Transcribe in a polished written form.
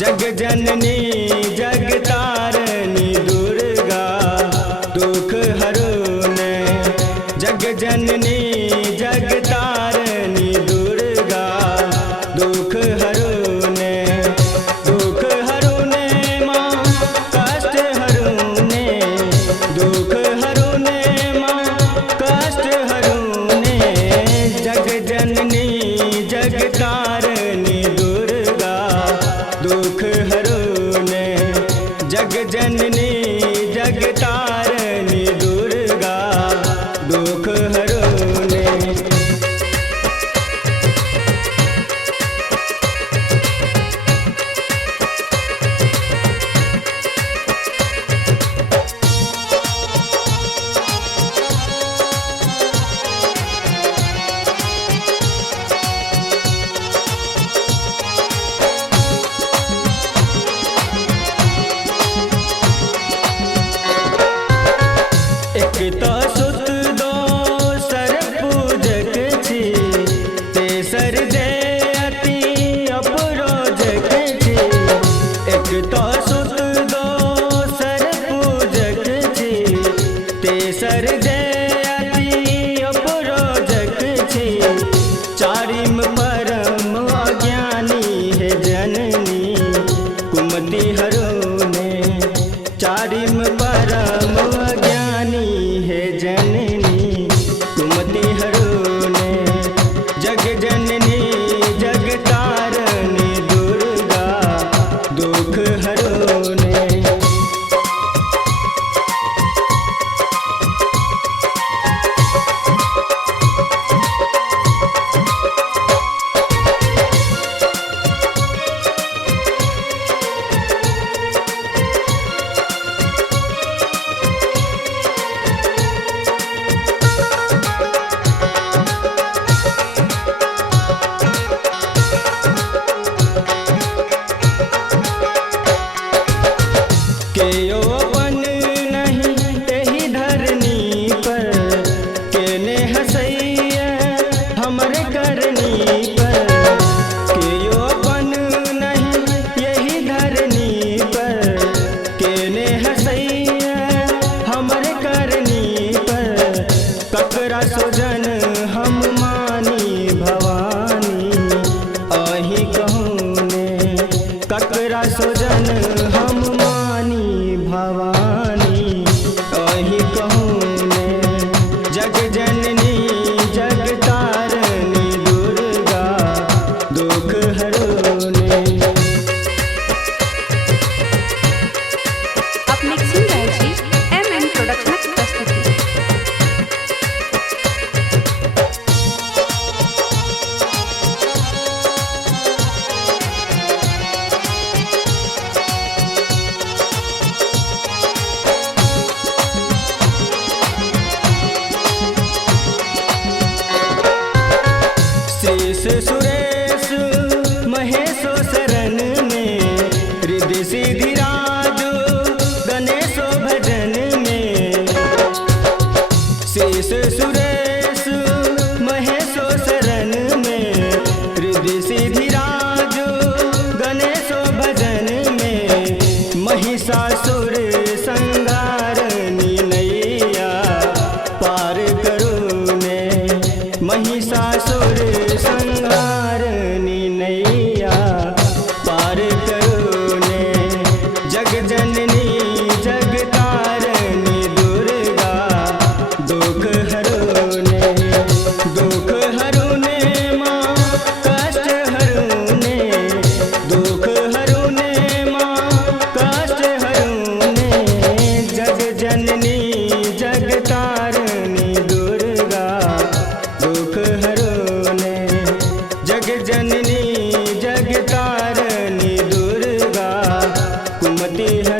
जग जननी जग तारनी दुर्गा दुख हरुने। जग जननी जग तारनी दुर्गा दुख हरुने। दुख हरुने माँ कष्ट हरुने। दुख हरुने माँ कष्ट हरुने। जग जननी जग तारनी दुर्गा दुख हरुने। जग जननी जग तारनी दुर्गा दुख हरुने। एक तो सुत दोसर पूजक छी, तेसर जे अति अपरोजक छी। एक तो सुत दोसर पूजक छी, तेसर जे अति अपरोजक छी। चारिम परम अज्ञानी है जननी कुमति हरुने। चारिम परम अज्ञानी है जननी कुमति हरुने। जग जननी जग तारनी दुर्गा दुख हरुने। केयो अपन नहीं तेहि धरनी पर, केने हसैया हमर करनी पर। केयो अपन नहीं यही धरनी पर, केने हसैया हमर करनी पर। ककरा सोजन हम मानी भवानी अहि कहूने। ककरा सोजन हम मानी भवानी अहि कहूने। जग जननी जग तारनी दुर्गा दुख हरुने। आप मिक्सिंग रहे एम प्रोडक्शन प्रस्तुति। शेष सुरेश महेशो शरण में, रिद्धि सिद्धि राजू गणेशो भजन में। शेष सुरेश महेशो शरण में, रिद्धि सिद्धि राजू गणेशो भजन में। महिषासुर संगारनी नैया पार करुने। महिषासुर संहारनी नैया पार करुने। जग जननी जग तारनी दुर्गा दुख हरुने। दुख हरुने माँ कष्ट हरुने। दुख हरुने माँ कष्ट हरुने। जग जननी जग तारनी दुर्गा दुख हरुने। जग जननी जग तारनी दुर्गा कुमति हरुने।